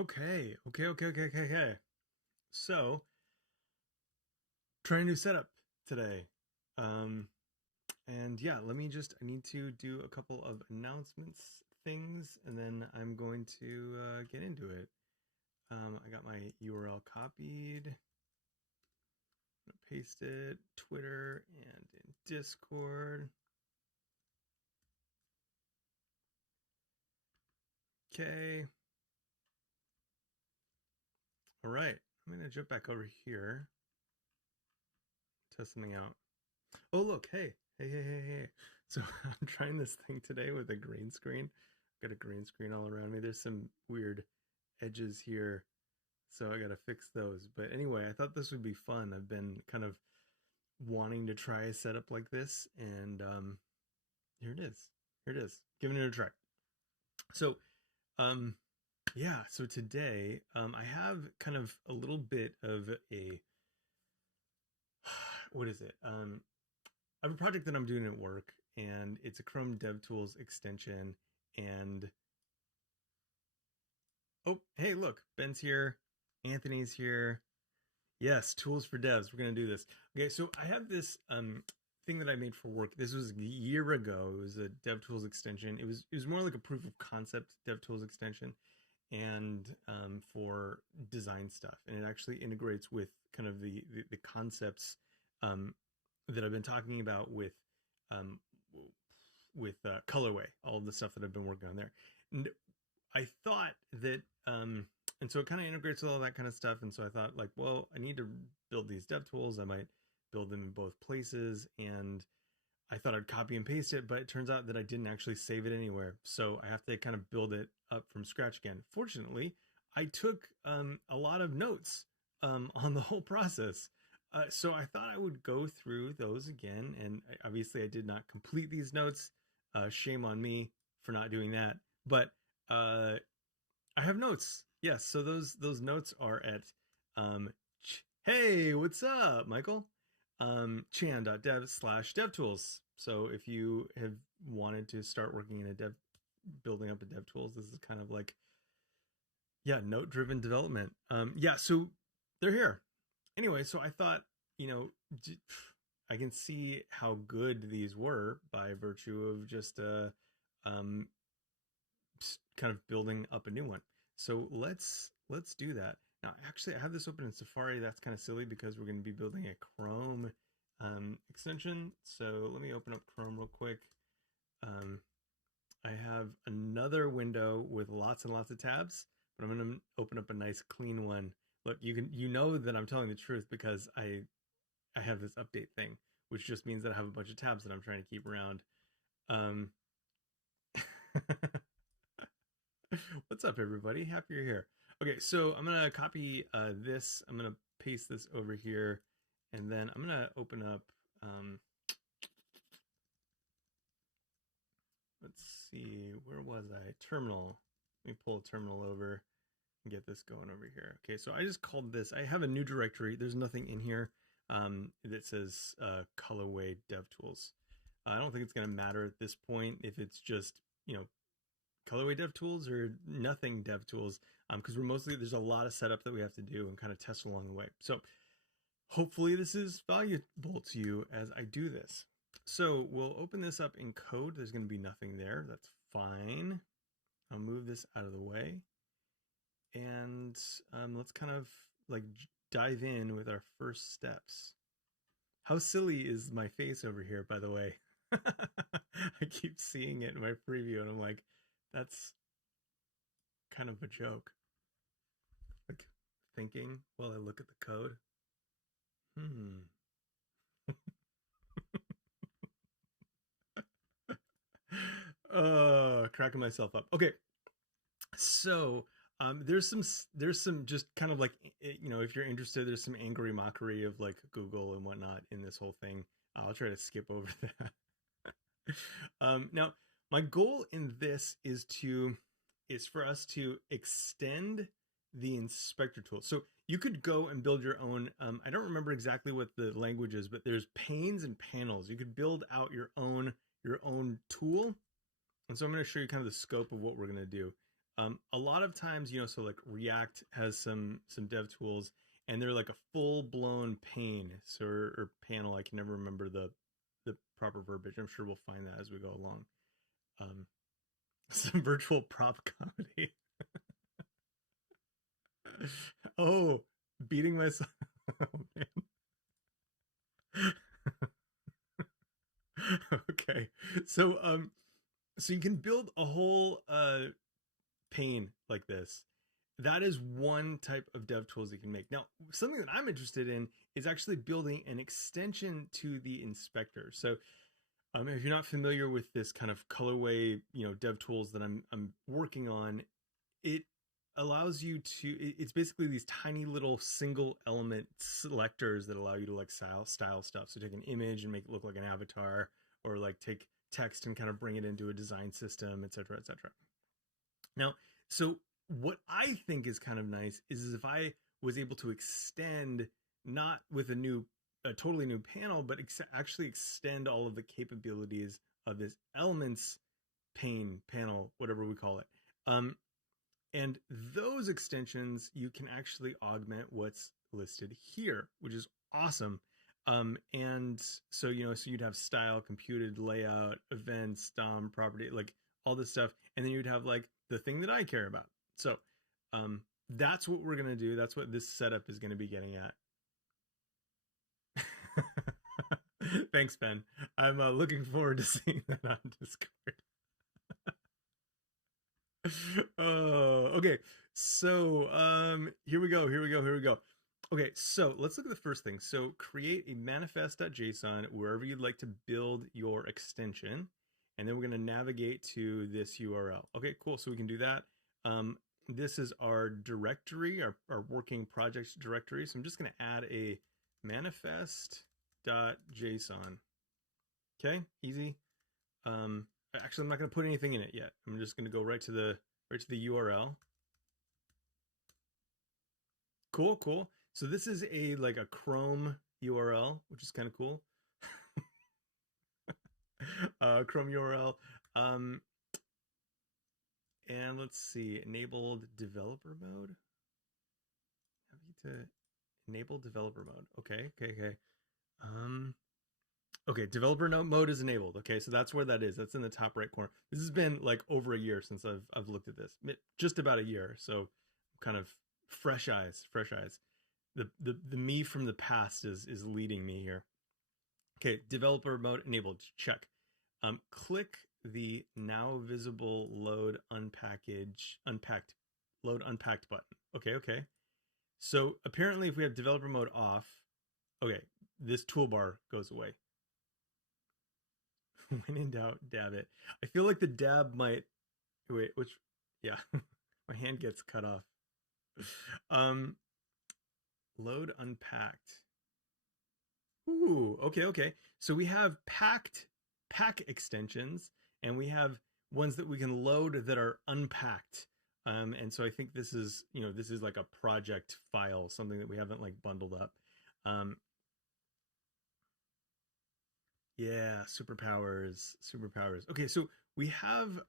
Okay. So, try a new setup today. Um, and yeah, I need to do a couple of announcements things, and then I'm going to get into it. I got my URL copied. I'm gonna paste it, Twitter and in Discord. Okay. All right. I'm gonna jump back over here, test something out. Oh, look. Hey. So I'm trying this thing today with a green screen. I've got a green screen all around me. There's some weird edges here, so I got to fix those. But anyway, I thought this would be fun. I've been kind of wanting to try a setup like this, and here it is. Here it is. Giving it a try. So, um, yeah. So today, I have kind of a little bit of a what is it? I have a project that I'm doing at work, and it's a Chrome DevTools extension. And oh, hey, look, Ben's here, Anthony's here. Yes, tools for devs. We're gonna do this. Okay, so I have this thing that I made for work. This was a year ago. It was a DevTools extension. It was more like a proof of concept DevTools extension, and for design stuff. And it actually integrates with kind of the concepts um, that I've been talking about um, with colorway, all of the stuff that I've been working on there. And I thought that, and so it kind of integrates with all that kind of stuff. And so I thought, like, well, I need to build these dev tools. I might build them in both places. And I thought I'd copy and paste it, but it turns out that I didn't actually save it anywhere. So I have to kind of build it up from scratch again. Fortunately, I took a lot of notes on the whole process. So I thought I would go through those again. And obviously, I did not complete these notes. Shame on me for not doing that. But I have notes. Yes, so those notes are at hey, what's up, Michael? Chan.dev/devtools. So if you have wanted to start working in a building up a DevTools, this is kind of like, yeah, note-driven development. Yeah, so they're here. Anyway, so I thought, I can see how good these were by virtue of just um, kind of building up a new one. So let's do that. Now, actually, I have this open in Safari. That's kind of silly because we're going to be building a Chrome extension. So let me open up Chrome real quick. I have another window with lots and lots of tabs, but I'm going to open up a nice clean one. Look, you know that I'm telling the truth because I have this update thing, which just means that I have a bunch of tabs that I'm trying to keep around. What's up, everybody? Happy you're here. Okay, so I'm gonna copy this. I'm gonna paste this over here, and then I'm gonna open up. Let's see, where was I? Terminal. Let me pull a terminal over and get this going over here. Okay, so I just called this. I have a new directory. There's nothing in here that says colorway DevTools. I don't think it's gonna matter at this point if it's just colorway DevTools or nothing DevTools, because there's a lot of setup that we have to do and kind of test along the way. So hopefully this is valuable to you as I do this. So we'll open this up in code. There's going to be nothing there. That's fine. I'll move this out of the way. And let's kind of like dive in with our first steps. How silly is my face over here, by the way? I keep seeing it in my preview and I'm like, that's kind of a joke. Like thinking while I look at the code. Cracking myself up. Okay. So there's some just kind of like, if you're interested, there's some angry mockery of like Google and whatnot in this whole thing. I'll try to skip over that. Now, my goal in this is for us to extend the inspector tool. So you could go and build your own. I don't remember exactly what the language is, but there's panes and panels. You could build out your own tool. And so I'm going to show you kind of the scope of what we're going to do. A lot of times, so like React has some dev tools, and they're like a full blown pane, so or panel. I can never remember the proper verbiage. I'm sure we'll find that as we go along. Um, some virtual prop comedy. Oh, beating myself. Oh, man. Okay. So so you can build a whole pane like this. That is one type of dev tools you can make. Now, something that I'm interested in is actually building an extension to the inspector. So if you're not familiar with this kind of colorway, dev tools that I'm working on, it allows you to. It's basically these tiny little single element selectors that allow you to like style stuff. So take an image and make it look like an avatar, or like take text and kind of bring it into a design system, et cetera, et cetera. Now, so what I think is kind of nice is if I was able to extend, not with a totally new panel, but actually extend all of the capabilities of this elements panel, whatever we call it. And those extensions, you can actually augment what's listed here, which is awesome. And so, so you'd have style, computed, layout, events, DOM, property, like all this stuff. And then you'd have like the thing that I care about. So that's what we're going to do. That's what this setup is going to be getting at. Thanks, Ben. I'm looking forward to seeing that on Discord. Oh, okay. So here we go. Okay, so let's look at the first thing. So create a manifest.json wherever you'd like to build your extension. And then we're going to navigate to this URL. Okay, cool. So we can do that. This is our directory, our working projects directory. So I'm just going to add a manifest.json. Okay, easy. Actually, I'm not going to put anything in it yet. I'm just going to go right to the URL. Cool. So this is like a Chrome URL, which is kind of cool. Chrome URL. And let's see, enabled developer mode. I need to enable developer mode. Okay. Okay, developer mode is enabled. Okay, so that's where that is. That's in the top right corner. This has been like over a year since I've looked at this. Just about a year. So kind of fresh eyes. The me from the past is leading me here. Okay, developer mode enabled. Check. Click the now visible load unpacked button. Okay. So apparently if we have developer mode off, okay, this toolbar goes away. When in doubt, dab it. I feel like the dab might wait, yeah, my hand gets cut off. Load unpacked. Ooh, okay. So we have pack extensions, and we have ones that we can load that are unpacked. And so I think this is like a project file, something that we haven't like bundled up. Yeah, superpowers. Okay, so we have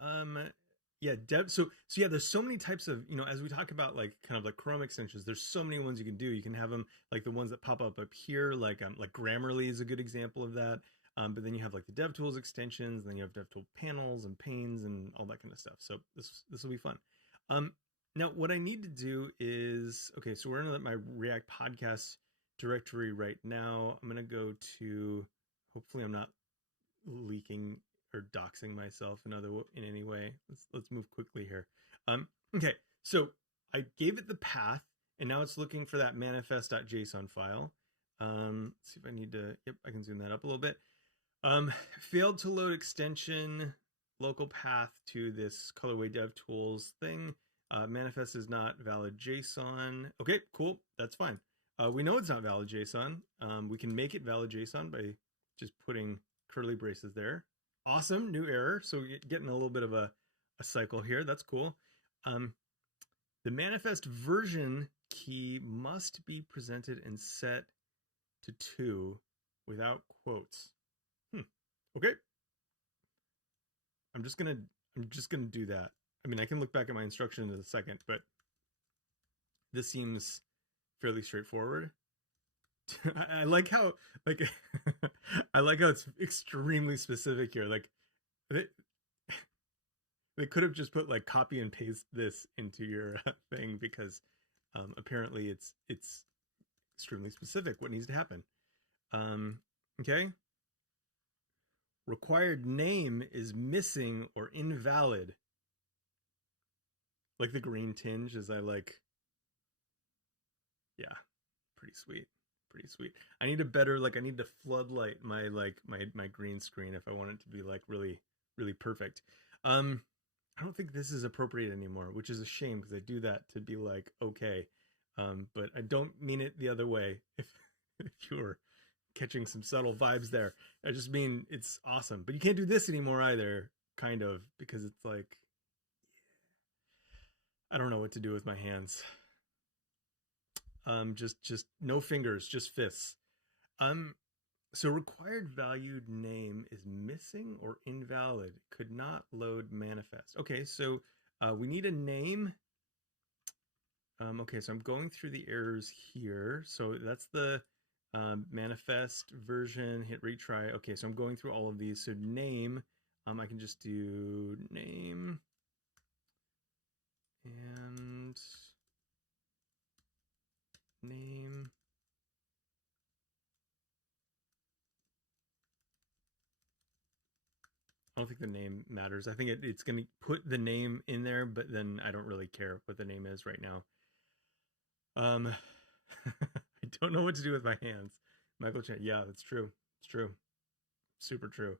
so yeah, there's so many types of, as we talk about like kind of like Chrome extensions, there's so many ones you can do. You can have them like the ones that pop up here, like Grammarly is a good example of that. But then you have like the DevTools extensions, and then you have DevTool panels and panes and all that kind of stuff. So this will be fun. Now what I need to do is, okay, so we're in my React podcast directory right now. I'm gonna go to, hopefully I'm not leaking or doxing myself in any way. Let's move quickly here. Okay, so I gave it the path, and now it's looking for that manifest.json file. Let's see if I need to, yep, I can zoom that up a little bit. Failed to load extension, local path to this colorway DevTools thing. Manifest is not valid JSON. Okay, cool, that's fine. We know it's not valid JSON. We can make it valid JSON by just putting curly braces there. Awesome, new error. So we're getting a little bit of a cycle here. That's cool. The manifest version key must be presented and set to 2 without quotes. Okay. I'm just gonna do that. I mean, I can look back at my instructions in a second, but this seems fairly straightforward. I like how like I like how it's extremely specific here. Like they, they could have just put like copy and paste this into your thing because apparently it's extremely specific what needs to happen. Okay. Required name is missing or invalid. Like the green tinge is I like, yeah, pretty sweet. Pretty sweet. I need a better like I need to floodlight my like my green screen if I want it to be like really perfect. I don't think this is appropriate anymore, which is a shame because I do that to be like okay. But I don't mean it the other way. If you're catching some subtle vibes there, I just mean it's awesome. But you can't do this anymore either, kind of, because it's like I don't know what to do with my hands. Just no fingers, just fists. Um, so required valued name is missing or invalid. Could not load manifest. Okay, so we need a name. Okay, so I'm going through the errors here. So that's the manifest version. Hit retry. Okay, so I'm going through all of these. So name, I can just do name and name. I don't think the name matters. I think it's going to put the name in there, but then I don't really care what the name is right now. I don't know what to do with my hands. Michael Chan. Yeah, that's true. It's true. Super true.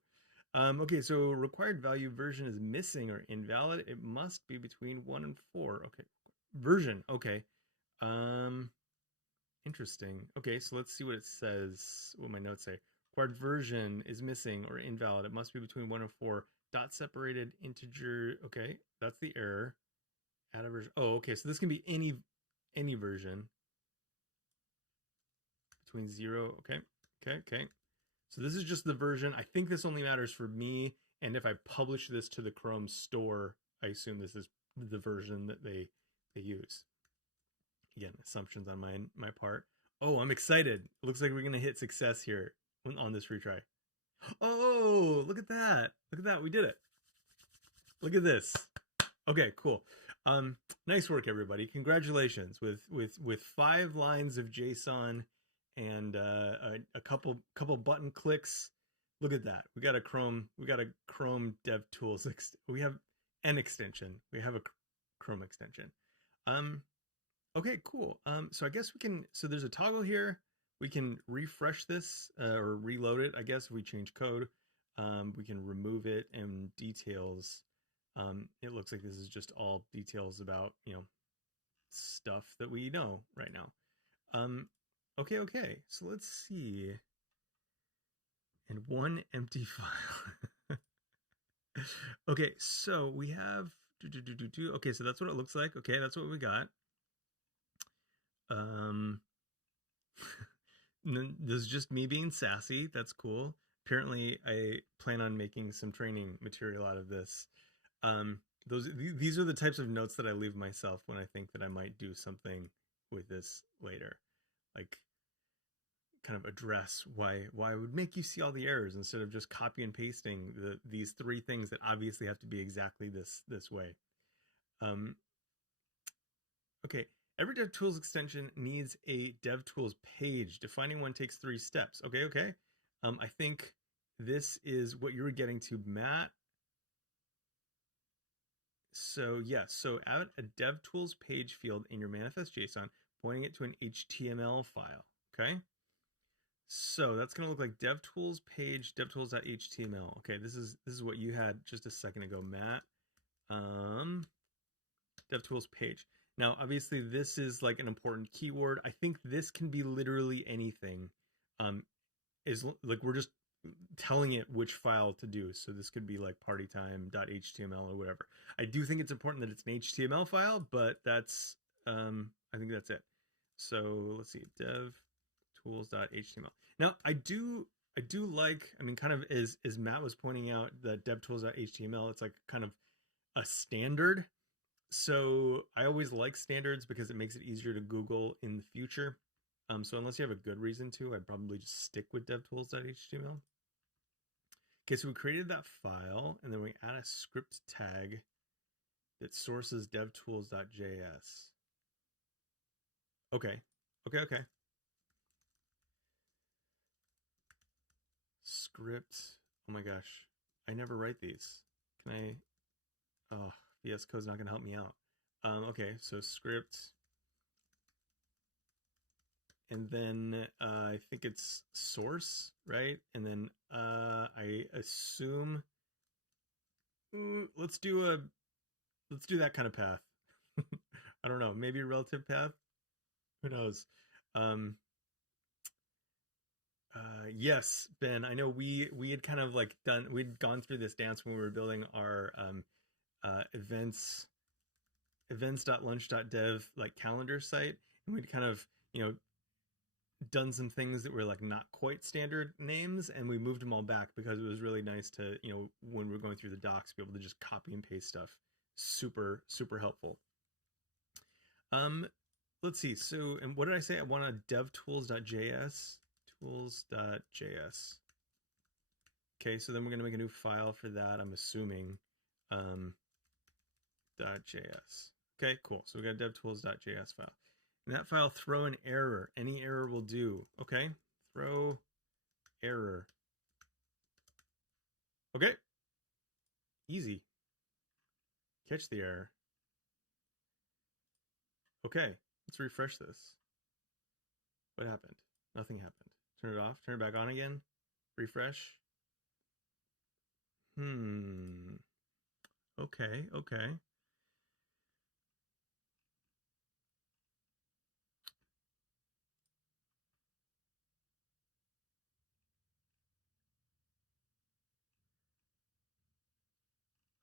Okay, so required value version is missing or invalid. It must be between 1 and 4. Okay. Version. Okay. Um, Interesting. Okay, so let's see what it says. What my notes say. Required version is missing or invalid. It must be between 1 and 4. Dot separated integer. Okay, that's the error. Add a version. Oh, okay. So this can be any version between 0. Okay. Okay. So this is just the version. I think this only matters for me. And if I publish this to the Chrome store, I assume this is the version that they use. Again, assumptions on my part. Oh, I'm excited. Looks like we're gonna hit success here on this retry. Oh, look at that. Look at that. We did it. Look at this. Okay, cool. Nice work, everybody. Congratulations with 5 lines of JSON and a couple button clicks. Look at that. We got a Chrome DevTools. We have an extension. We have a Chrome extension. Okay, cool. So I guess we can. So there's a toggle here. We can refresh this or reload it. I guess if we change code, we can remove it and details. It looks like this is just all details about stuff that we know right now. Okay. So let's see. And one empty file. Okay, so we have okay, so that's what it looks like. Okay, that's what we got. This is just me being sassy. That's cool. Apparently, I plan on making some training material out of this. These are the types of notes that I leave myself when I think that I might do something with this later, like kind of address why I would make you see all the errors instead of just copy and pasting these 3 things that obviously have to be exactly this way. Okay. Every DevTools extension needs a DevTools page. Defining one takes 3 steps. Okay. I think this is what you were getting to, Matt. So yes, so add a DevTools page field in your manifest JSON, pointing it to an HTML file. Okay. So that's going to look like DevTools page, DevTools.html. Okay, this is what you had just a second ago, Matt. DevTools page. Now, obviously, this is like an important keyword. I think this can be literally anything. Is like we're just telling it which file to do. So this could be like partytime.html or whatever. I do think it's important that it's an HTML file, but that's I think that's it. So let's see, DevTools.html. Now I do like, I mean, kind of as Matt was pointing out, that DevTools.html, it's like kind of a standard. So I always like standards because it makes it easier to Google in the future. So unless you have a good reason to, I'd probably just stick with devtools.html. Okay, so we created that file, and then we add a script tag that sources devtools.js. Okay. Script. Oh my gosh. I never write these. Can I? Oh, VS Code's not going to help me out. Okay, so script. And then I think it's source, right? And then I assume let's do that kind of path. I don't know, maybe a relative path. Who knows? Um, yes, Ben. I know we had kind of like we'd gone through this dance when we were building our events.lunch.dev like calendar site, and we'd kind of done some things that were like not quite standard names, and we moved them all back because it was really nice to when we were going through the docs be able to just copy and paste stuff. Super helpful. Let's see. So, and what did I say? I want a devtools.js. Tools.js. Okay, so then we're going to make a new file for that, I'm assuming. .js. Okay, cool. So we got a devtools.js file. In that file, throw an error. Any error will do. Okay, throw error. Okay, easy. Catch the error. Okay, let's refresh this. What happened? Nothing happened. Turn it off. Turn it back on again. Refresh. Okay.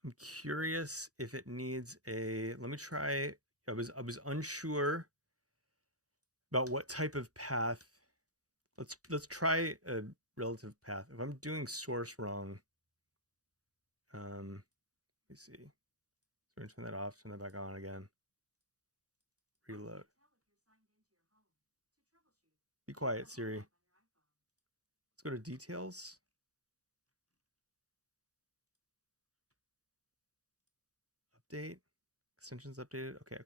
I'm curious if it needs a. Let me try. I was unsure about what type of path. Let's try a relative path. If I'm doing source wrong, let me see. So I'm gonna turn that off. Turn that back on again. Reload. Be quiet, Siri. Let's go to details. Update. Extensions updated. Okay.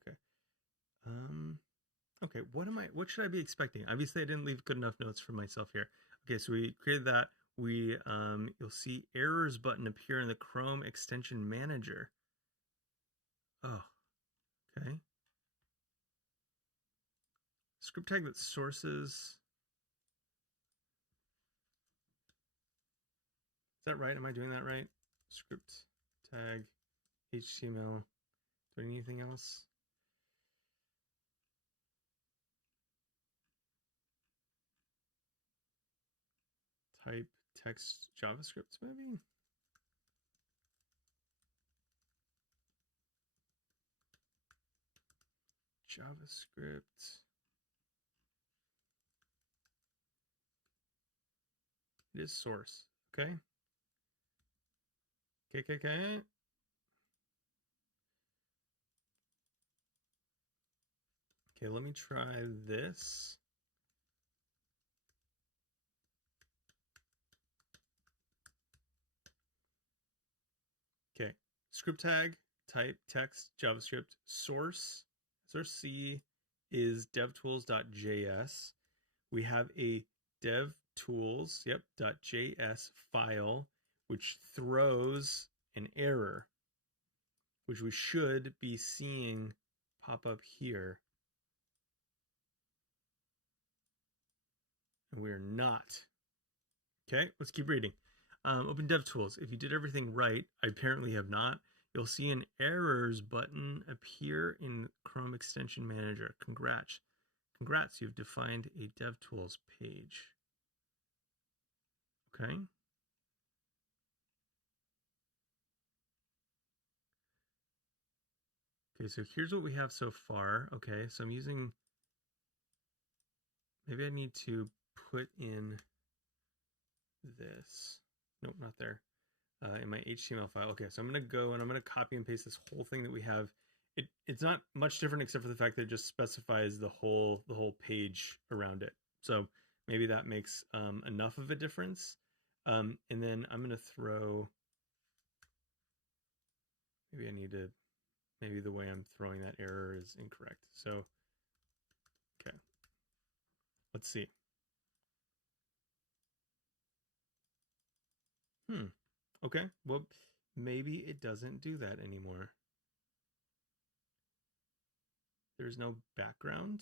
Okay, what should I be expecting? Obviously I didn't leave good enough notes for myself here. Okay, so we created that. We you'll see errors button appear in the Chrome extension manager. Oh, okay. Script tag that sources. Is that right? Am I doing that right? Script tag HTML. Do I need anything else? Type text JavaScript maybe? JavaScript. It is source. Okay. Okay. Okay, let me try this. Okay, script tag, type, text, JavaScript, source C is devtools.js. We have a devtools, .js file, which throws an error, which we should be seeing pop up here. And we're not. Okay, let's keep reading. Open DevTools. If you did everything right, I apparently have not. You'll see an errors button appear in Chrome Extension Manager. Congrats, you've defined a DevTools page. Okay. Okay, so here's what we have so far. Okay, so I'm using, maybe I need to put in this. Nope, not there. in my HTML file. Okay, so I'm going to go and I'm going to copy and paste this whole thing that we have. It's not much different except for the fact that it just specifies the whole page around it. So maybe that makes enough of a difference. And then I'm going to throw, maybe the way I'm throwing that error is incorrect. So, okay, let's see. Okay, well, maybe it doesn't do that anymore. There's no background.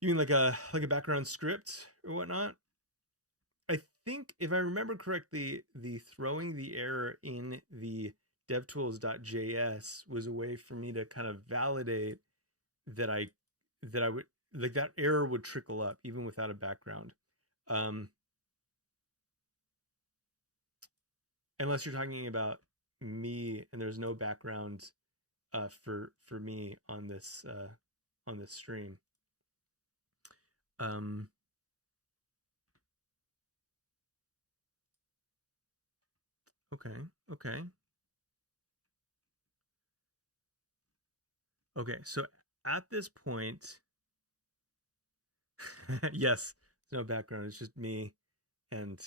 You mean like a background script or whatnot? I think if I remember correctly, the throwing the error in the DevTools.js was a way for me to kind of validate that I would like that error would trickle up even without a background. Unless you're talking about me and there's no background for me on this stream. Okay. Okay, so at this point, yes, there's no background. It's just me and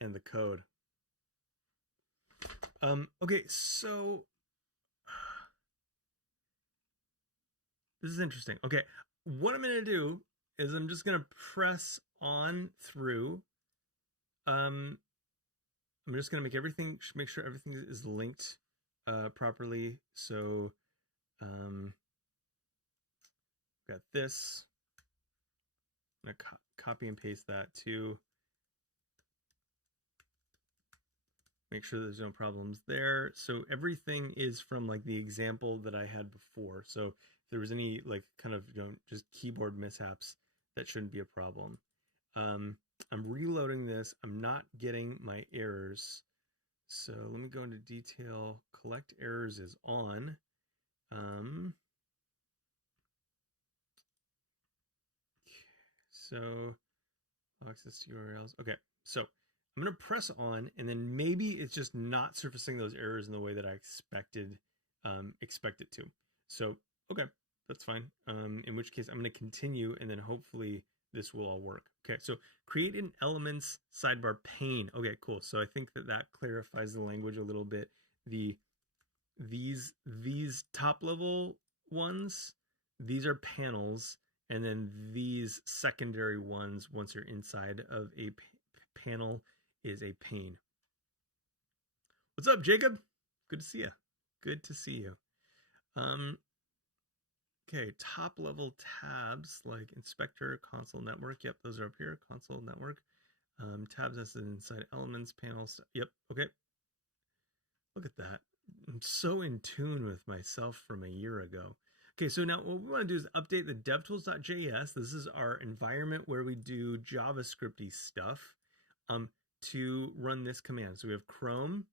the code. Okay, so this is interesting. Okay, what I'm going to do is I'm just going to press on through. I'm just going to make sure everything is linked properly. So got this. I'm going to copy and paste that too. Make sure there's no problems there. So everything is from like the example that I had before. So if there was any like kind of, just keyboard mishaps, that shouldn't be a problem. I'm reloading this. I'm not getting my errors. So let me go into detail. Collect errors is on. So access to URLs. Okay, so I'm going to press on, and then maybe it's just not surfacing those errors in the way that I expect it to. So, okay, that's fine. In which case I'm going to continue, and then hopefully this will all work. Okay, so create an elements sidebar pane. Okay, cool. So I think that clarifies the language a little bit. These top level ones, these are panels, and then these secondary ones, once you're inside of a panel, is a pane. What's up, Jacob? Good to see you. Good to see you. Okay, top level tabs like inspector, console, network. Yep, those are up here. Console, network. Tabs nested inside elements, panels. Yep, okay. Look at that. I'm so in tune with myself from a year ago. Okay, so now what we want to do is update the DevTools.js. This is our environment where we do JavaScripty stuff to run this command. So we have Chrome.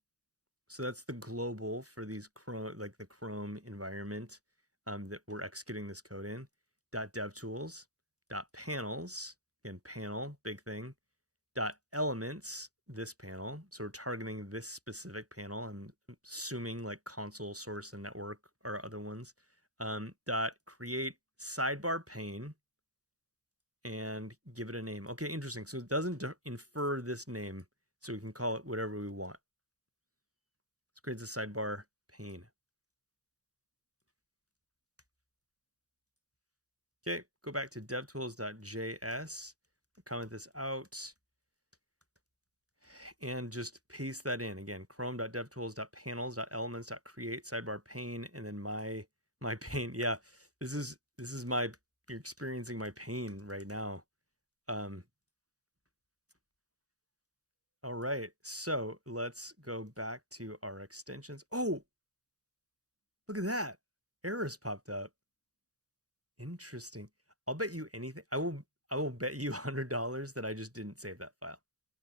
So that's the global for these Chrome, like the Chrome environment that we're executing this code in. .devtools, .panels, again, panel, big thing. .elements, this panel. So we're targeting this specific panel. I'm assuming like console, source, and network are other ones. Create sidebar pane and give it a name. Okay, interesting. So it doesn't infer this name, so we can call it whatever we want. Let's create the sidebar pane. Okay, go back to devtools.js, comment this out, and just paste that in. Again, chrome.devtools.panels.elements.create sidebar pane, and then my pane. Yeah, this is you're experiencing my pain right now. All right, so let's go back to our extensions. Oh, look at that. Errors popped up. Interesting. I'll bet you anything. I will bet you $100 that I just didn't save that file.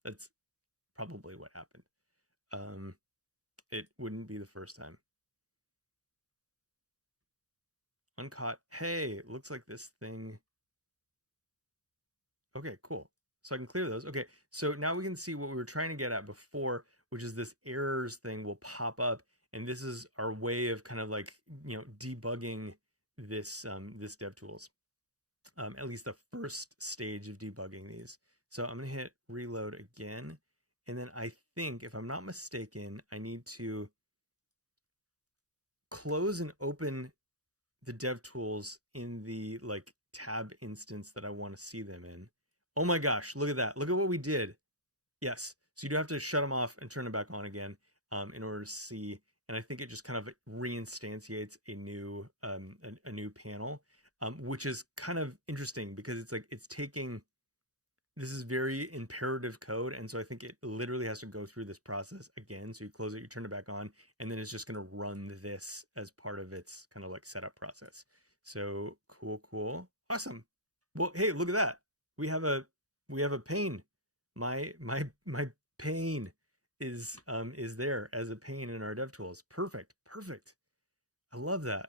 That's probably what happened. It wouldn't be the first time. Uncaught. Hey, looks like this thing. Okay, cool. So I can clear those. Okay, so now we can see what we were trying to get at before, which is this errors thing will pop up, and this is our way of kind of like, debugging this DevTools. At least the first stage of debugging these. So I'm going to hit reload again, and then I think, if I'm not mistaken, I need to close and open the DevTools in the like tab instance that I want to see them in. Oh my gosh, look at that. Look at what we did. Yes. So you do have to shut them off and turn them back on again in order to see. And I think it just kind of reinstantiates a new panel, which is kind of interesting because it's like it's taking, this is very imperative code, and so I think it literally has to go through this process again. So you close it, you turn it back on, and then it's just going to run this as part of its kind of like setup process. So cool, awesome. Well, hey, look at that. We have a pane. My pane is there as a pane in our DevTools. Perfect. I love that.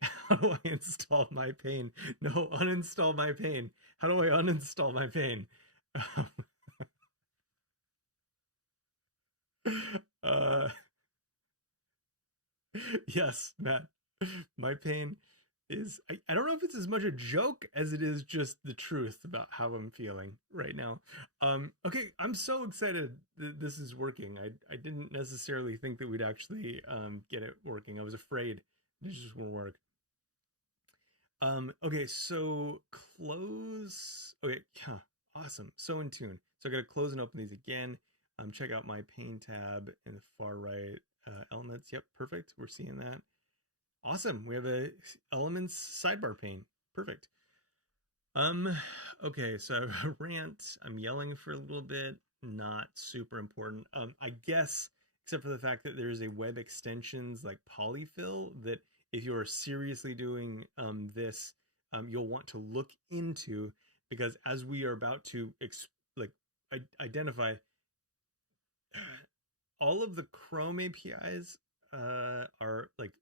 How do I install my pane? No, uninstall my pane. How do I uninstall my pane? Yes, Matt. My pane is, I don't know if it's as much a joke as it is just the truth about how I'm feeling right now. Okay, I'm so excited that this is working. I didn't necessarily think that we'd actually get it working. I was afraid it just won't work. Okay, so close. Okay, yeah, awesome. So in tune. So I got to close and open these again. Check out my pane tab in the far right elements. Yep, perfect. We're seeing that. Awesome. We have a elements sidebar pane. Perfect. Okay, so I have a rant. I'm yelling for a little bit. Not super important. I guess, except for the fact that there's a web extensions like polyfill that if you're seriously doing this, you'll want to look into, because as we are about to identify, all of the Chrome APIs are like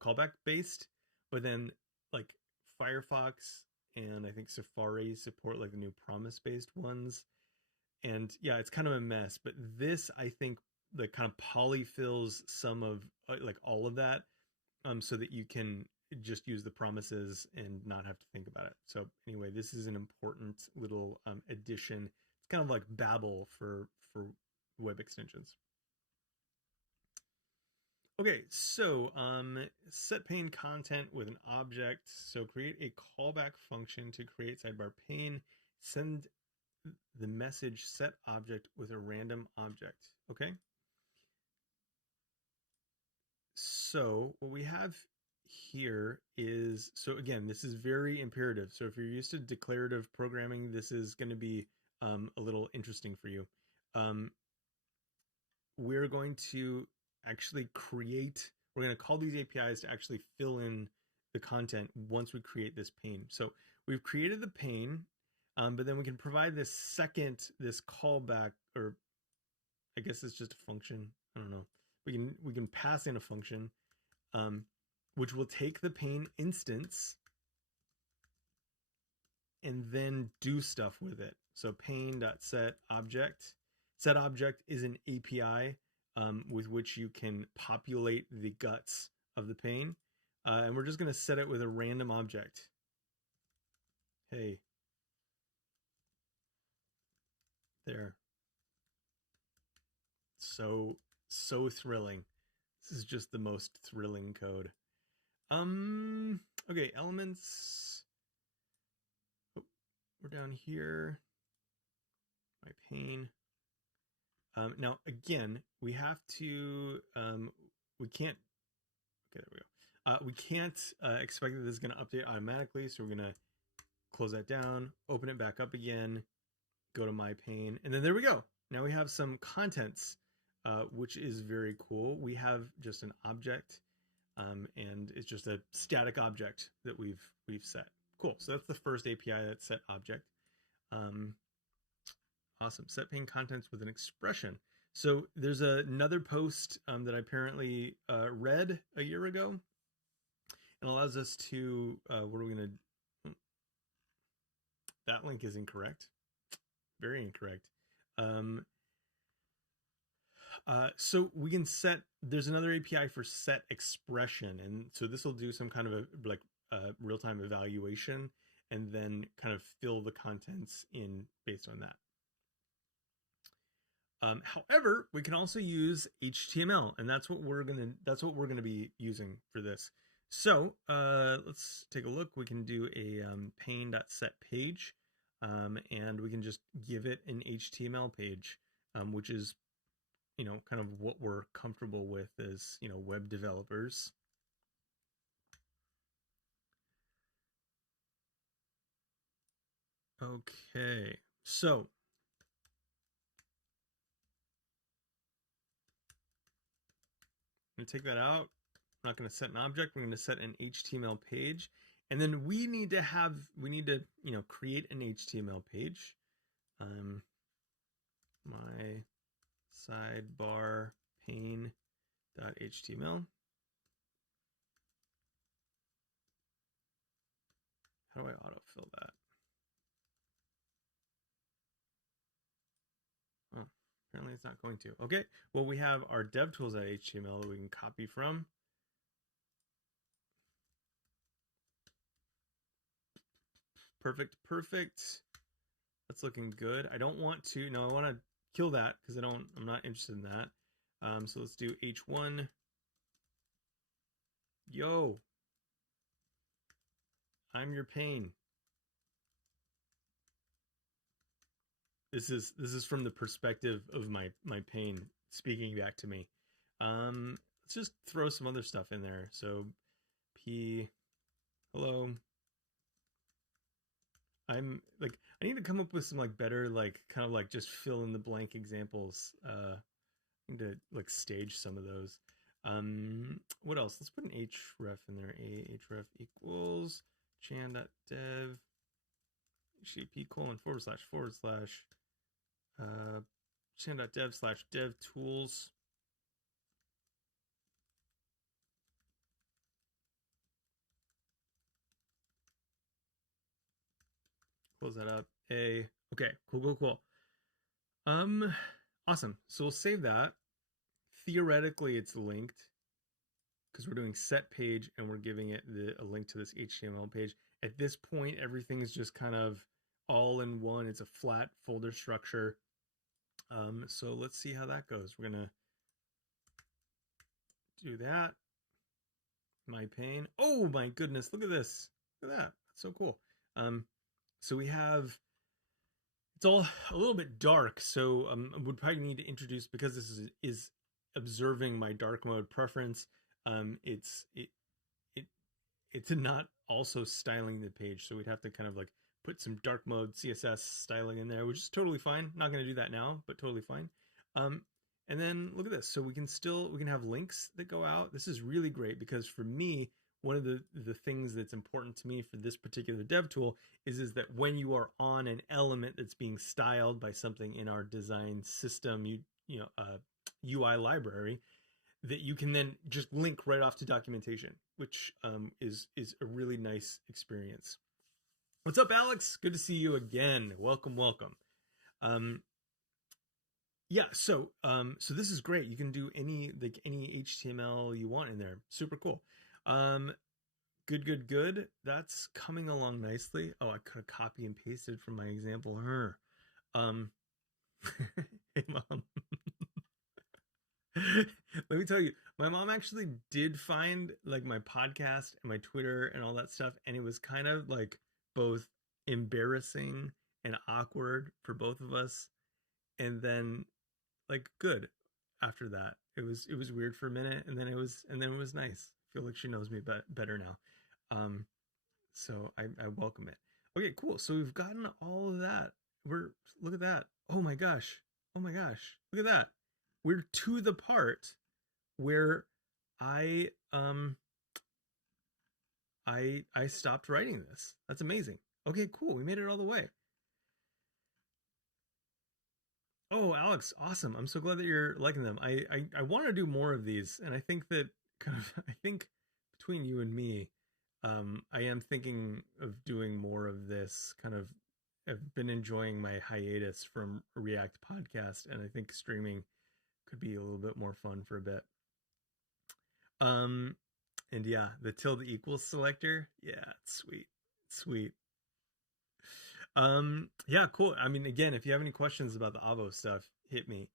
callback based, but then like Firefox and I think Safari support like the new promise based ones. And yeah, it's kind of a mess, but this, I think, like kind of polyfills some of like all of that, so that you can just use the promises and not have to think about it. So anyway, this is an important little addition. It's kind of like Babel for web extensions. Okay, so set pane content with an object. So create a callback function to create sidebar pane. Send the message set object with a random object. Okay. So what we have here is, so again, this is very imperative. So if you're used to declarative programming, this is going to be a little interesting for you. We're going to actually we're going to call these APIs to actually fill in the content once we create this pane. So we've created the pane, but then we can provide this callback, or I guess it's just a function. I don't know. We can pass in a function, which will take the pane instance and then do stuff with it. So pane.set object. Set object is an API with which you can populate the guts of the pane. And we're just going to set it with a random object. Hey. There. So thrilling. This is just the most thrilling code. Okay, elements. Oh, we're down here. My pane. Now again, we have to, we can't, okay, there we go. We can't expect that this is going to update automatically. So we're going to close that down, open it back up again, go to my pane, and then there we go. Now we have some contents, which is very cool. We have just an object, and it's just a static object that we've set. Cool. So that's the first API, that's set object. Awesome. Set pane contents with an expression. So there's another post that I apparently read a year ago, and allows us to, what are we going to, that link is incorrect. Very incorrect. So we can set, there's another API for set expression. And so this will do some kind of a like real-time evaluation and then kind of fill the contents in based on that. However, we can also use HTML, and that's what we're gonna be using for this. So let's take a look. We can do a pane.setPage, and we can just give it an HTML page, which is, you know, kind of what we're comfortable with as, you know, web developers. Okay, so I'm going to take that out. I'm not going to set an object. We're going to set an HTML page. And then we need to, you know, create an HTML page. My sidebar pane.html. How do I autofill that? Oh, apparently it's not going to. Okay, well, we have our DevTools.html that we can copy from. Perfect, perfect. That's looking good. I don't want to, no, I want to kill that because I'm not interested in that. So let's do H1. Yo, I'm your pane. This is from the perspective of my pane speaking back to me. Let's just throw some other stuff in there. So P, hello. I'm like, I need to come up with some like better, like kind of like just fill in the blank examples. I need to like stage some of those. What else? Let's put an href in there. Href equals chan.dev http:// chan.dev/devtools. Close that up. Okay, cool. Awesome. So we'll save that. Theoretically, it's linked because we're doing set page and we're giving it a link to this HTML page. At this point, everything is just kind of all in one. It's a flat folder structure. So let's see how that goes. We're gonna do that. My pane. Oh my goodness! Look at this. Look at that. That's so cool. So we have. It's all a little bit dark, so would probably need to introduce, because this is observing my dark mode preference. It's not also styling the page, so we'd have to kind of like put some dark mode CSS styling in there, which is totally fine. Not going to do that now, but totally fine. And then look at this. So we can have links that go out. This is really great because for me, one of the things that's important to me for this particular dev tool is that when you are on an element that's being styled by something in our design system, UI library, that you can then just link right off to documentation, which is a really nice experience. What's up, Alex? Good to see you again. Welcome. Yeah, so this is great. You can do any HTML you want in there. Super cool. Good. That's coming along nicely. Oh, I could have copy and pasted from my example. Hey, Mom. Let me tell you, my mom actually did find like my podcast and my Twitter and all that stuff, and it was kind of like both embarrassing and awkward for both of us, and then like good after that. It was weird for a minute, and then it was nice. I feel like she knows me better now. So I welcome it. Okay, cool. So we've gotten all of that. Look at that. Oh my gosh. Look at that. We're to the part where I stopped writing this. That's amazing. Okay, cool. We made it all the way. Oh, Alex, awesome. I'm so glad that you're liking them. I want to do more of these, and I think that I think between you and me, I am thinking of doing more of this kind of I've been enjoying my hiatus from React podcast, and I think streaming could be a little bit more fun for a bit. Um, and yeah, the tilde equals selector, yeah, it's sweet, sweet. Yeah, cool. I mean, again, if you have any questions about the Avo stuff, hit me.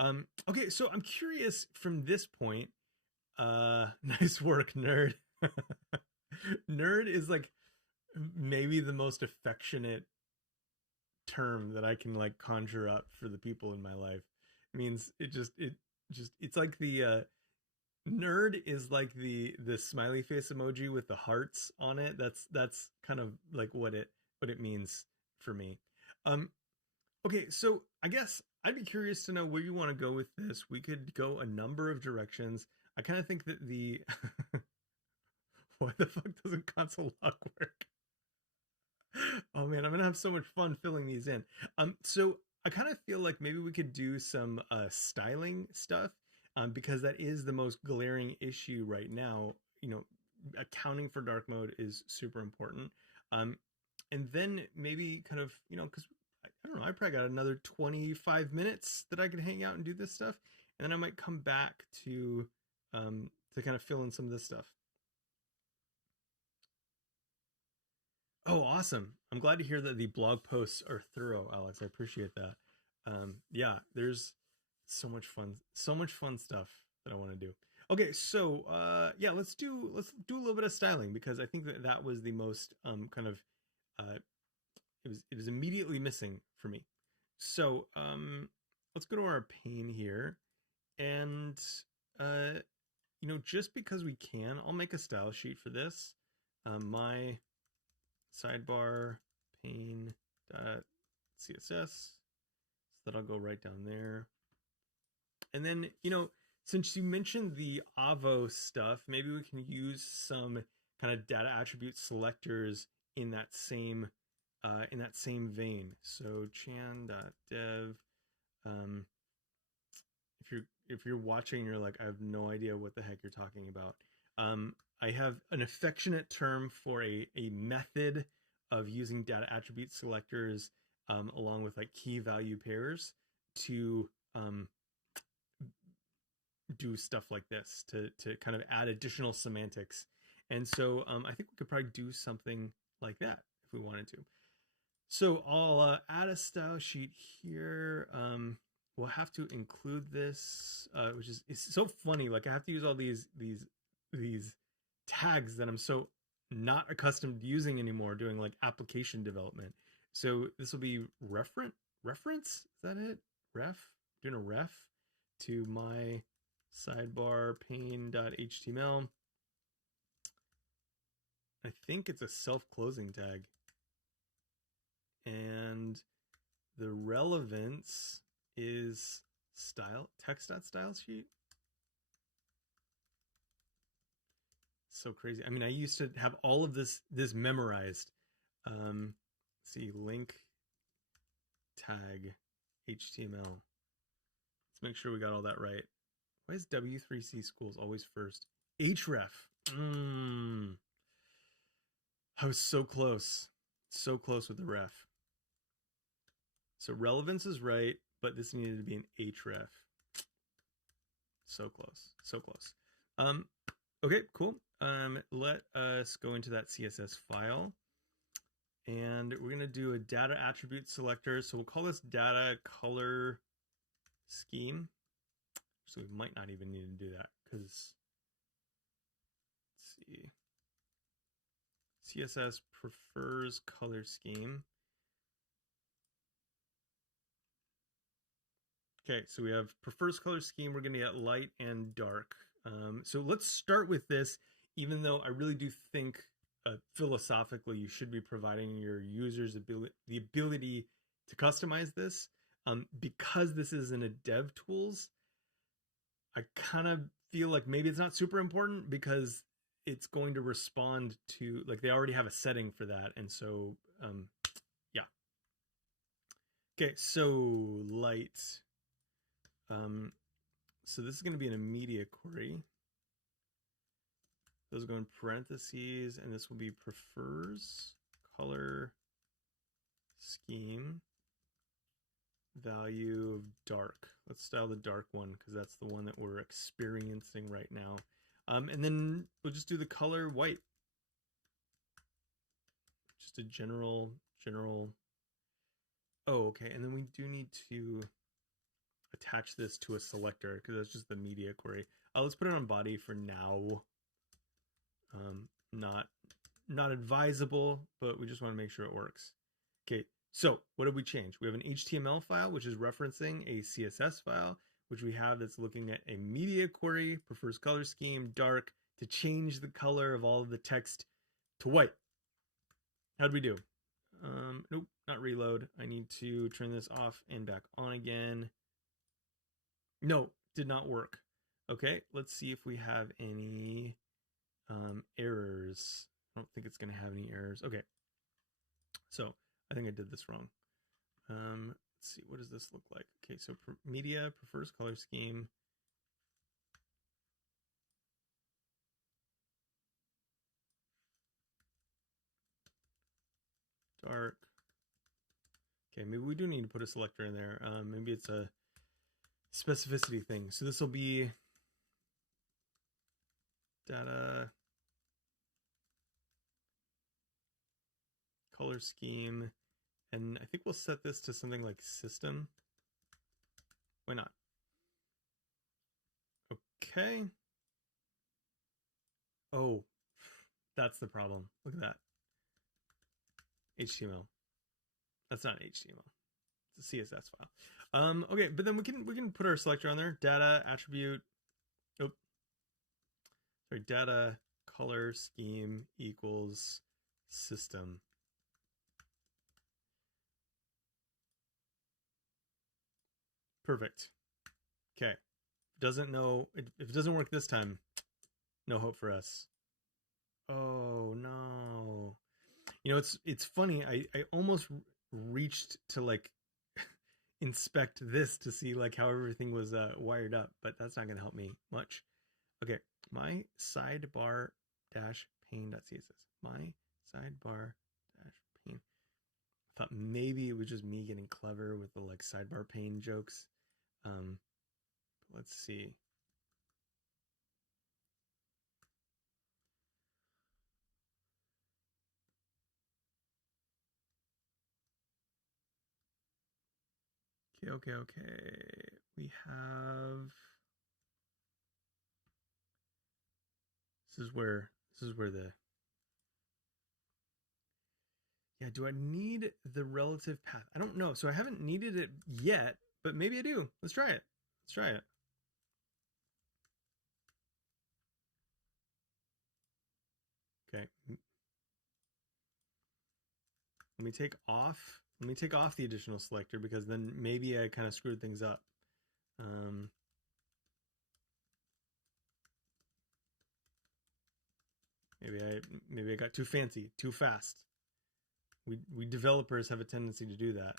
Okay, so I'm curious from this point. Nice work, nerd. Nerd is like maybe the most affectionate term that I can like conjure up for the people in my life. It means it's like the nerd is like the smiley face emoji with the hearts on it. That's kind of like what it means for me. Um okay, so I guess I'd be curious to know where you want to go with this. We could go a number of directions. I kind of think that the why the fuck doesn't console log work? Oh man, I'm gonna have so much fun filling these in. So I kind of feel like maybe we could do some styling stuff, because that is the most glaring issue right now. You know, accounting for dark mode is super important. Um, and then maybe kind of, you know, because I don't know, I probably got another 25 minutes that I could hang out and do this stuff, and then I might come back to kind of fill in some of this stuff. Oh, awesome. I'm glad to hear that the blog posts are thorough, Alex. I appreciate that. Yeah, there's so much fun stuff that I want to do. Okay, so yeah, let's do a little bit of styling, because I think that that was the most kind of uh, it was immediately missing for me. So let's go to our pane here, and uh, you know, just because we can, I'll make a style sheet for this. My sidebar pane dot css, so that'll go right down there. And then, you know, since you mentioned the Avo stuff, maybe we can use some kind of data attribute selectors in that same vein. So chan.dev. Um, if you're watching and you're like, I have no idea what the heck you're talking about. I have an affectionate term for a method of using data attribute selectors, along with like key value pairs to do stuff like this, to kind of add additional semantics. And so I think we could probably do something like that if we wanted to. So I'll add a style sheet here. We'll have to include this, which is it's so funny. Like I have to use all these tags that I'm so not accustomed to using anymore, doing like application development. So this will be reference. Is that it? Ref. Doing a ref to my sidebar pane.html. I think it's a self-closing tag. And the relevance is style text.style sheet. So crazy. I mean, I used to have all of this memorized. See, link tag HTML. Let's make sure we got all that right. Why is W3C schools always first? Href. I was so close with the ref. So relevance is right, but this needed to be an href. So close, so close. Okay, cool. Let us go into that CSS file, and we're gonna do a data attribute selector. So we'll call this data color scheme. So we might not even need to do that because, let's see, CSS prefers color scheme. Okay, so we have prefers color scheme. We're going to get light and dark. So let's start with this, even though I really do think philosophically you should be providing your users the ability to customize this. Because this is in a DevTools, I kind of feel like maybe it's not super important because it's going to respond to, like, they already have a setting for that. And so, yeah. Okay, so light. So this is going to be an immediate query. Those go in parentheses, and this will be prefers color scheme value of dark. Let's style the dark one because that's the one that we're experiencing right now. And then we'll just do the color white. Just a general. Oh, okay. And then we do need to attach this to a selector because that's just the media query. Let's put it on body for now. Not advisable, but we just want to make sure it works. Okay, so what did we change? We have an HTML file, which is referencing a CSS file, which we have that's looking at a media query, prefers color scheme, dark, to change the color of all of the text to white. How'd we do? Nope, not reload. I need to turn this off and back on again. No, did not work. Okay, let's see if we have any errors. I don't think it's going to have any errors. Okay, so I think I did this wrong. Let's see, what does this look like? Okay, so media prefers color scheme. Dark. Okay, maybe we do need to put a selector in there. Maybe it's a specificity thing. So this will be data color scheme, and I think we'll set this to something like system. Why not? Okay. Oh, that's the problem. Look at that. HTML. That's not HTML. It's a CSS file. Okay, but then we can put our selector on there. Data attribute. Oh, sorry. Data color scheme equals system. Perfect. Okay. Doesn't know if it doesn't work this time. No hope for us. Oh no. You know, it's funny. I almost reached to like inspect this to see like how everything was wired up, but that's not going to help me much. Okay, my sidebar dash pane.css. My sidebar dash pane. I thought maybe it was just me getting clever with the like sidebar pane jokes. Let's see. Okay. We have. This is where the. Yeah, do I need the relative path? I don't know. So I haven't needed it yet, but maybe I do. Let's try it. Okay. Let me take off the additional selector because then maybe I kind of screwed things up. Maybe I got too fancy, too fast. We developers have a tendency to do that.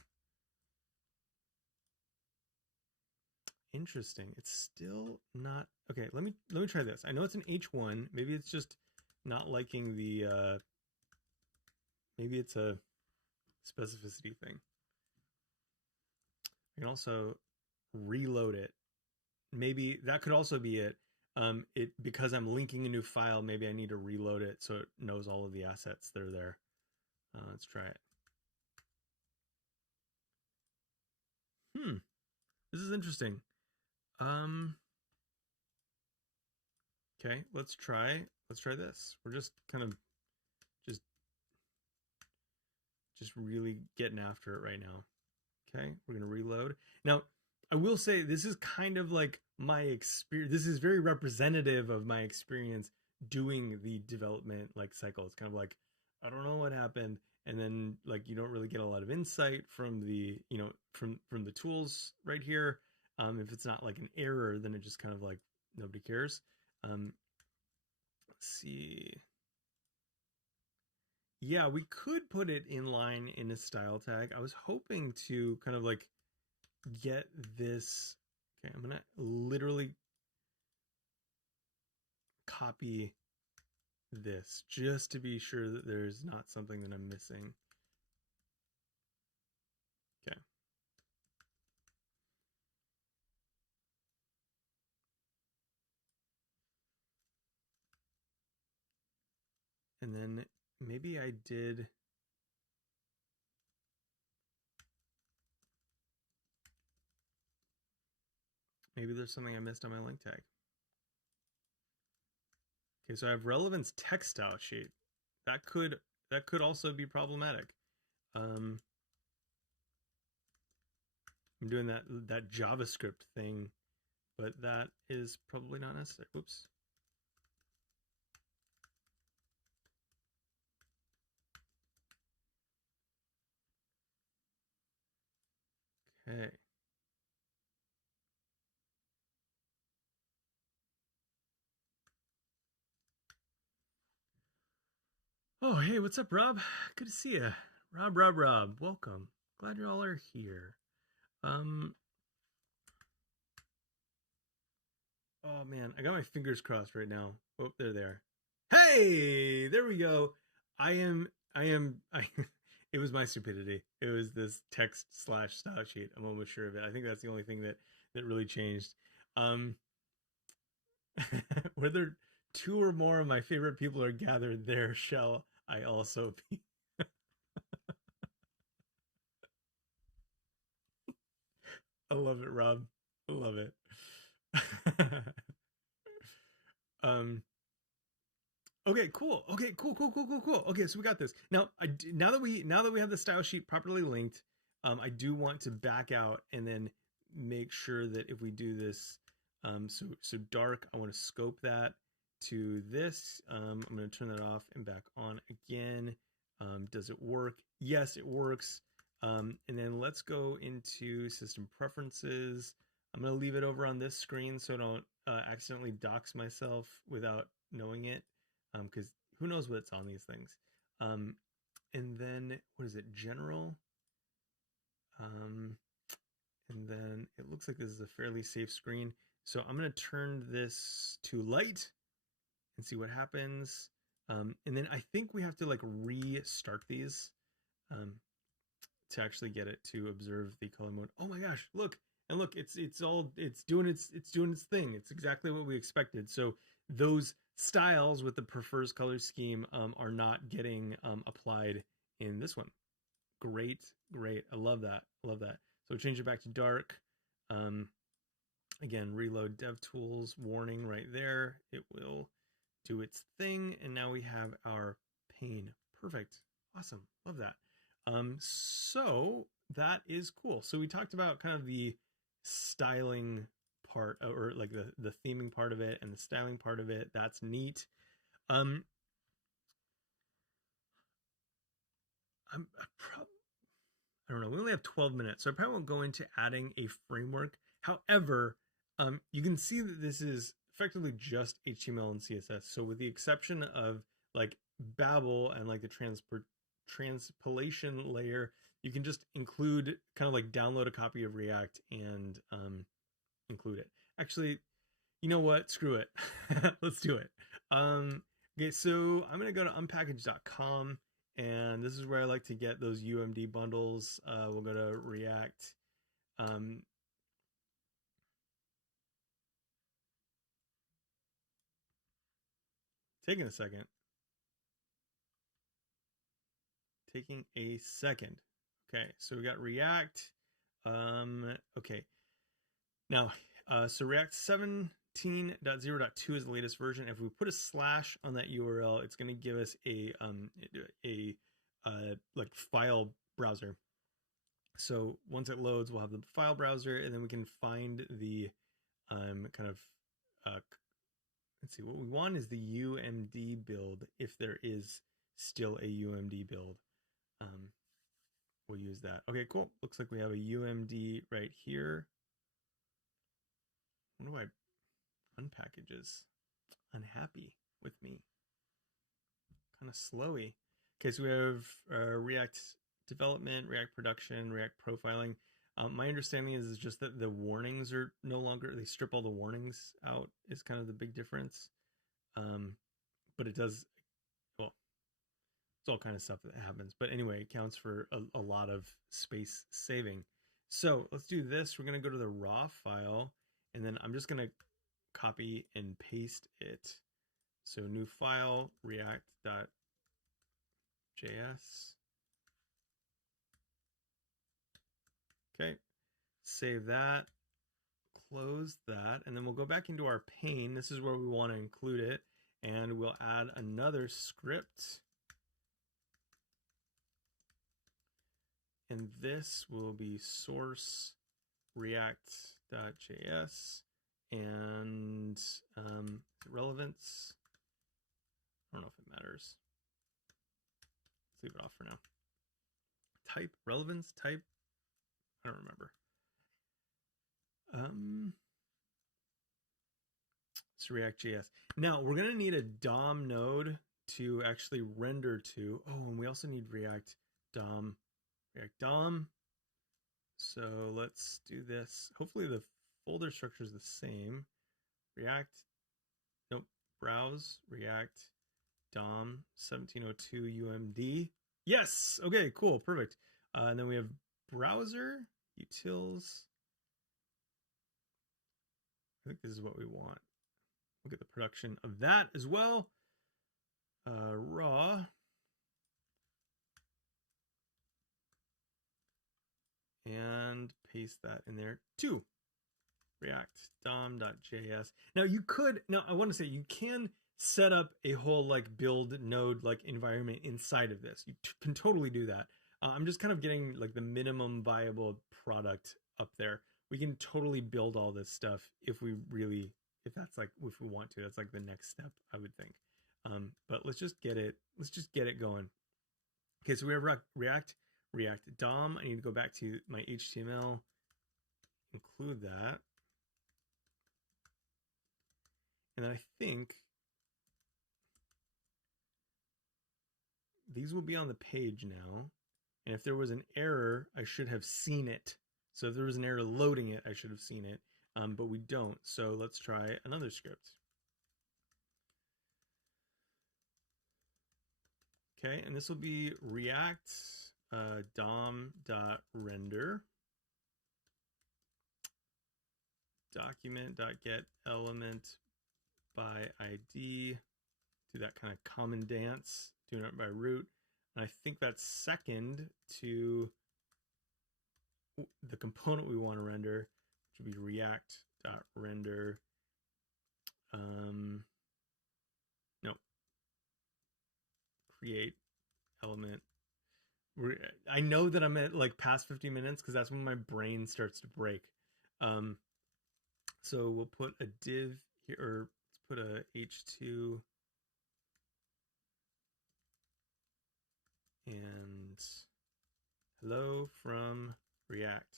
Interesting. It's still not okay. Let me try this. I know it's an H1. Maybe it's just not liking the. Maybe it's a specificity thing. I can also reload it. Maybe that could also be it. Because I'm linking a new file, maybe I need to reload it so it knows all of the assets that are there. Let's try it. This is interesting. Okay, let's try this. We're just kind of just really getting after it right now. Okay, we're gonna reload. Now, I will say this is kind of like my experience. This is very representative of my experience doing the development like cycle. It's kind of like, I don't know what happened. And then like, you don't really get a lot of insight from the, from the tools right here. If it's not like an error, then it just kind of like, nobody cares. Let's see. Yeah, we could put it in line in a style tag. I was hoping to kind of like get this. Okay, I'm gonna literally copy this just to be sure that there's not something that I'm missing. then maybe I did. Maybe there's something I missed on my link tag. Okay, so I have relevance text style sheet. That could also be problematic. I'm doing that JavaScript thing, but that is probably not necessary. Whoops. Okay. Oh, hey, what's up, Rob? Good to see you. Rob, welcome. Glad you all are here. Oh man, I got my fingers crossed right now. Oh, they're there. Hey, there we go. I it was my stupidity. It was this text / style sheet. I'm almost sure of it. I think that's the only thing that really changed. Where there two or more of my favorite people are gathered, there shall I also be. I love it, Rob. I love it. um Okay, cool. Okay, cool. Okay, so we got this. Now, now that we have the style sheet properly linked, I do want to back out and then make sure that if we do this, so dark, I want to scope that to this. I'm going to turn that off and back on again. Does it work? Yes, it works. And then let's go into system preferences. I'm going to leave it over on this screen so I don't accidentally dox myself without knowing it. Because who knows what's on these things. And then what is it, general? And then it looks like this is a fairly safe screen. So I'm going to turn this to light and see what happens. And then I think we have to like restart these to actually get it to observe the color mode. Oh my gosh, look. And look, it's doing its thing. It's exactly what we expected. So those styles with the prefers color scheme are not getting applied in this one. Great. I love that. So change it back to dark. Again, reload DevTools warning right there. It will do its thing, and now we have our pane. Perfect. Awesome. Love that. So that is cool. So we talked about kind of the styling part, or like the theming part of it and the styling part of it. That's neat. I don't know. We only have 12 minutes, so I probably won't go into adding a framework. However, you can see that this is effectively just HTML and CSS. So with the exception of like Babel and like the transpilation layer, you can just include kind of like download a copy of React and include it. Actually, you know what? Screw it. Let's do it. Okay, so I'm going to go to unpackage.com, and this is where I like to get those UMD bundles. We'll go to React. Taking a second. Okay, so we got React. Okay. Now, so React 17.0.2 is the latest version. If we put a slash on that URL, it's going to give us a like file browser. So once it loads, we'll have the file browser, and then we can find the kind of let's see, what we want is the UMD build. If there is still a UMD build, we'll use that. Okay, cool. Looks like we have a UMD right here. I wonder why unpackage is unhappy with me. Kind of slowy. Okay, so we have React development, React production, React profiling. My understanding is just that the warnings are no longer, they strip all the warnings out is kind of the big difference. But it does, well, it's all kind of stuff that happens. But anyway, it counts for a lot of space saving. So let's do this. We're going to go to the raw file, and then I'm just going to copy and paste it. So new file, react.js. JS. Okay, save that, close that, and then we'll go back into our pane. This is where we want to include it, and we'll add another script. And this will be source react.js and relevance. I don't know if it matters. Let's leave it off for now. Type, relevance, type, I don't remember. It's React.js. Now we're gonna need a DOM node to actually render to. Oh, and we also need React DOM. So let's do this. Hopefully the folder structure is the same. React, nope, browse, React, DOM, 1702 UMD. Yes, okay, cool, perfect. And then we have browser, utils. I think this is what we want. We'll get the production of that as well. Raw. And paste that in there too. React dom.js. Now you could, I want to say you can set up a whole like build node like environment inside of this. You can totally do that. I'm just kind of getting like the minimum viable product up there. We can totally build all this stuff if we really, if we want to. That's like the next step, I would think. But let's just get it going. Okay, so we have React DOM. I need to go back to my HTML, include that. And I think these will be on the page now. And if there was an error, I should have seen it. So if there was an error loading it, I should have seen it. But we don't. So let's try another script. Okay, and this will be React dom.render document.get element by ID. Do that kind of common dance, doing it by root. And I think that's second to the component we want to render, which would be react.render. No. Create element. I know that I'm at like past 50 minutes because that's when my brain starts to break. So we'll put a div here, or let's put a h2 and hello from React.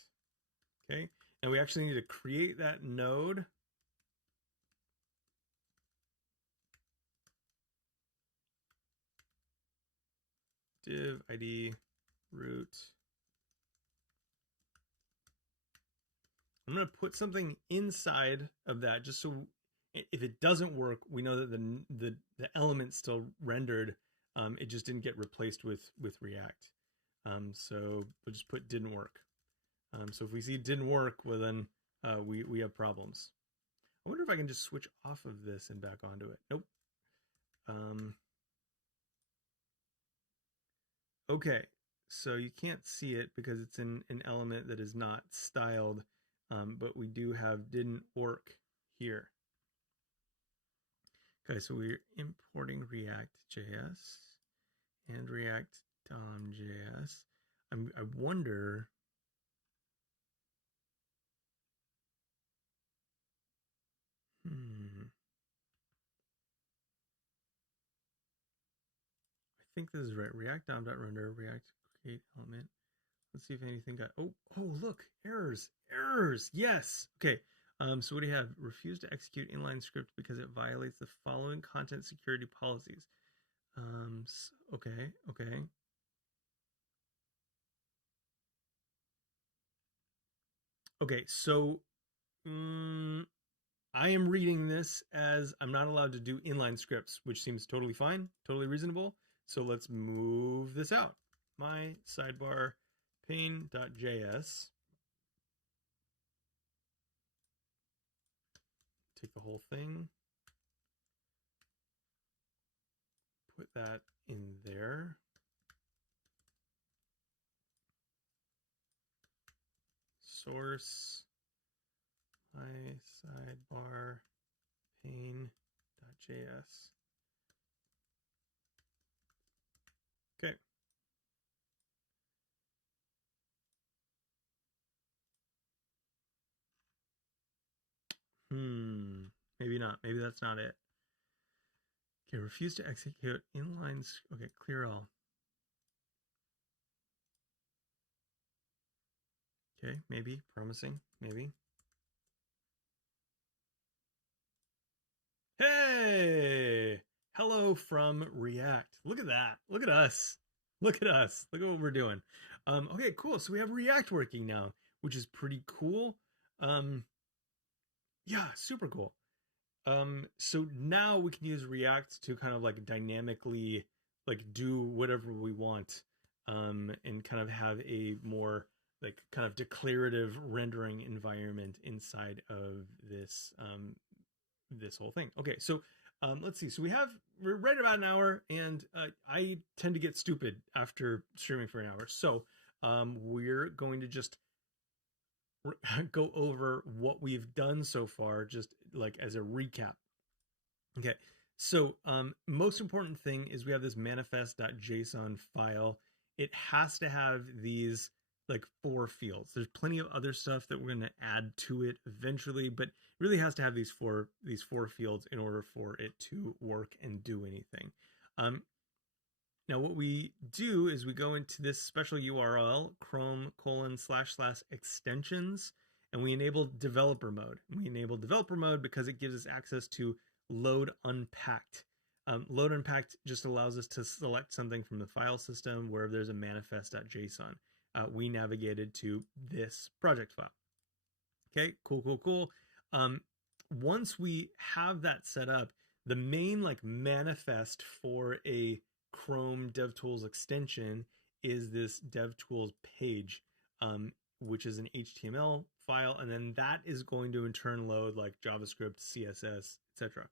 Okay, now we actually need to create that node. Div ID root. I'm going to put something inside of that just so if it doesn't work, we know that the element still rendered. It just didn't get replaced with React. So we'll just put didn't work. So if we see it didn't work, well then we have problems. I wonder if I can just switch off of this and back onto it. Nope. Okay, so you can't see it because it's in an element that is not styled, but we do have didn't work here. Okay, so we're importing React.js and React DOM.js. I wonder. I think this is right. React DOM.render, React create element. Let's see if anything got. Oh, look, errors. Yes. Okay. So what do you have? Refuse to execute inline script because it violates the following content security policies. Okay. Okay, so I am reading this as I'm not allowed to do inline scripts, which seems totally fine, totally reasonable. So let's move this out. My sidebar pane.js. Take the whole thing. Put that in there. source my sidebar pane.js. Okay. Maybe not. Maybe that's not it. Okay, refuse to execute inlines. Okay, clear all. Okay, maybe. Promising. Maybe. Hey! Hello from React. Look at that. Look at us. Look at us. Look at what we're doing. Okay, cool. So we have React working now, which is pretty cool. Yeah, super cool. So now we can use React to kind of like dynamically like do whatever we want, and kind of have a more like kind of declarative rendering environment inside of this this whole thing. Okay, so let's see. So we're right about an hour, and I tend to get stupid after streaming for an hour. So we're going to just go over what we've done so far, just like as a recap. Okay, so most important thing is we have this manifest.json file. It has to have these like 4 fields. There's plenty of other stuff that we're going to add to it eventually, but it really has to have these four fields in order for it to work and do anything. Now what we do is we go into this special URL, chrome://extensions, and we enable developer mode. And we enable developer mode because it gives us access to load unpacked. Load unpacked just allows us to select something from the file system where there's a manifest.json. We navigated to this project file. Okay, cool. Once we have that set up, the main like manifest for a Chrome DevTools extension is this DevTools page, which is an HTML file, and then that is going to in turn load like JavaScript, CSS, etc.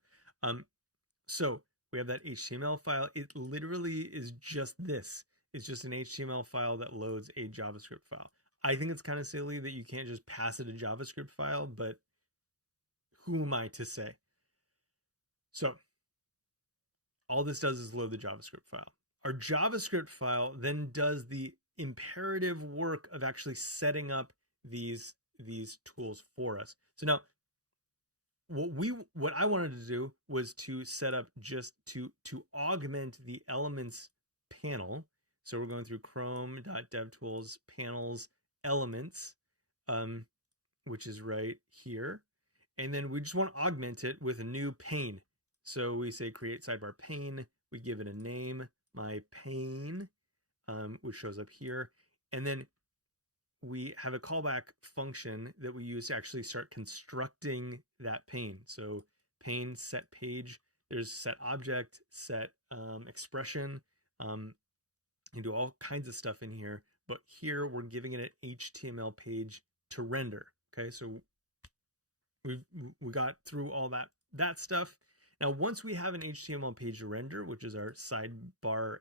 So we have that HTML file. It literally is just this. It's just an HTML file that loads a JavaScript file. I think it's kind of silly that you can't just pass it a JavaScript file, but who am I to say? So all this does is load the JavaScript file. Our JavaScript file then does the imperative work of actually setting up these tools for us. So now what I wanted to do was to set up just to augment the elements panel. So we're going through chrome.devtools panels elements, which is right here. And then we just want to augment it with a new pane. So we say create sidebar pane. We give it a name, my pane, which shows up here. And then we have a callback function that we use to actually start constructing that pane. So pane set page, there's set object, set expression. You do all kinds of stuff in here, but here we're giving it an HTML page to render. Okay, so we got through all that stuff. Now, once we have an HTML page to render, which is our sidebar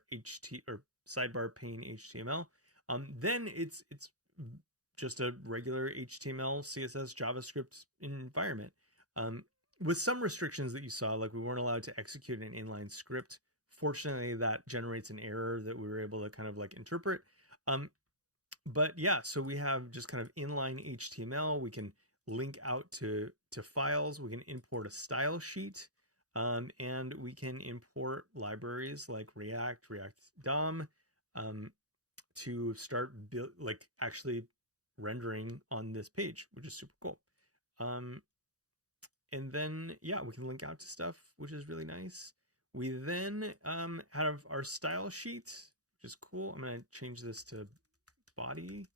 pane HTML, then it's just a regular HTML, CSS, JavaScript environment, with some restrictions that you saw, like we weren't allowed to execute an inline script. Fortunately, that generates an error that we were able to kind of like interpret. But yeah, so we have just kind of inline HTML. We can link out to files. We can import a style sheet, and we can import libraries like React DOM, to start actually rendering on this page, which is super cool. And then yeah, we can link out to stuff, which is really nice. We then have our style sheet, which is cool. I'm going to change this to body,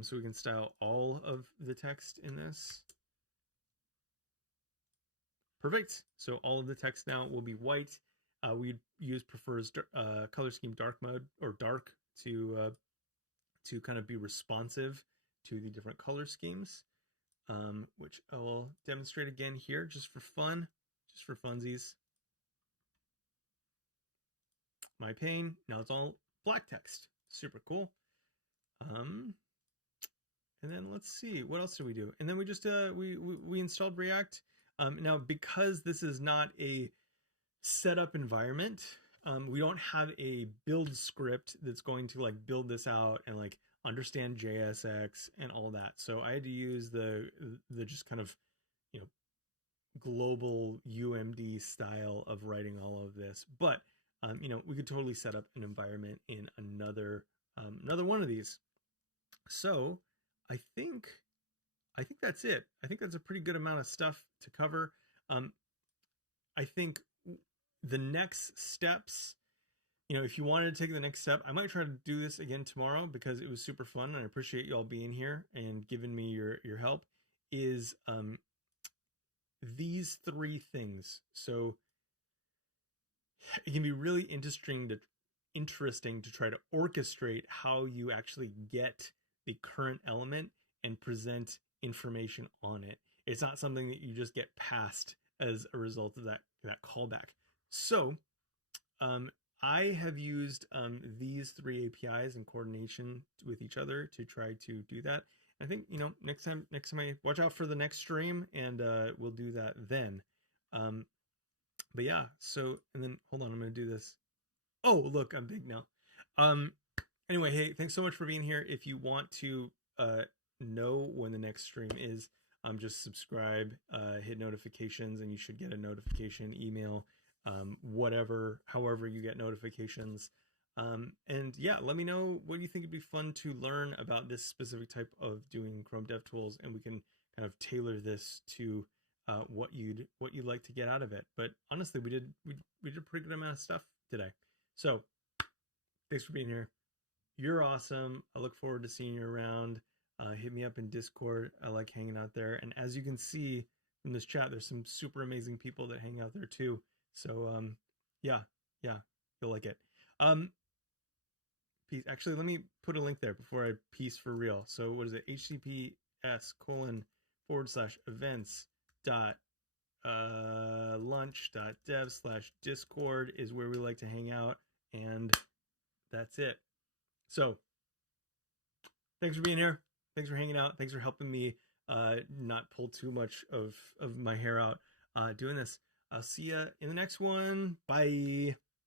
so we can style all of the text in this. Perfect. So all of the text now will be white. We use prefers color scheme dark mode or dark to kind of be responsive to the different color schemes, which I will demonstrate again here just for fun. Just for funsies. My pane, now it's all black text. Super cool. And then let's see, what else did we do? And then we just we installed React. Now, because this is not a setup environment, we don't have a build script that's going to like build this out and like understand JSX and all that. So I had to use the just kind of, you know, global UMD style of writing all of this. But you know, we could totally set up an environment in another one of these. So I think that's it. I think that's a pretty good amount of stuff to cover. I think the next steps, you know, if you wanted to take the next step, I might try to do this again tomorrow because it was super fun and I appreciate you all being here and giving me your help, is these 3 things. So it can be really interesting to try to orchestrate how you actually get the current element and present information on it. It's not something that you just get past as a result of that callback. So I have used these 3 APIs in coordination with each other to try to do that. I think, you know, next time I watch out for the next stream, and we'll do that then. But yeah, so, and then hold on, I'm going to do this. Oh, look, I'm big now. Anyway, hey, thanks so much for being here. If you want to know when the next stream is, just subscribe, hit notifications, and you should get a notification email, whatever, however you get notifications. And yeah, let me know what you think would be fun to learn about this specific type of doing Chrome DevTools, and we can kind of tailor this to what you'd like to get out of it. But honestly, we did a pretty good amount of stuff today. So thanks for being here. You're awesome. I look forward to seeing you around. Hit me up in Discord. I like hanging out there. And as you can see from this chat, there's some super amazing people that hang out there too. So yeah, you'll like it. Peace. Actually, let me put a link there before I peace for real. So what is it? https://events.lunch.dev/discord is where we like to hang out, and that's it. So thanks for being here. Thanks for hanging out. Thanks for helping me not pull too much of my hair out doing this. I'll see you in the next one. Bye.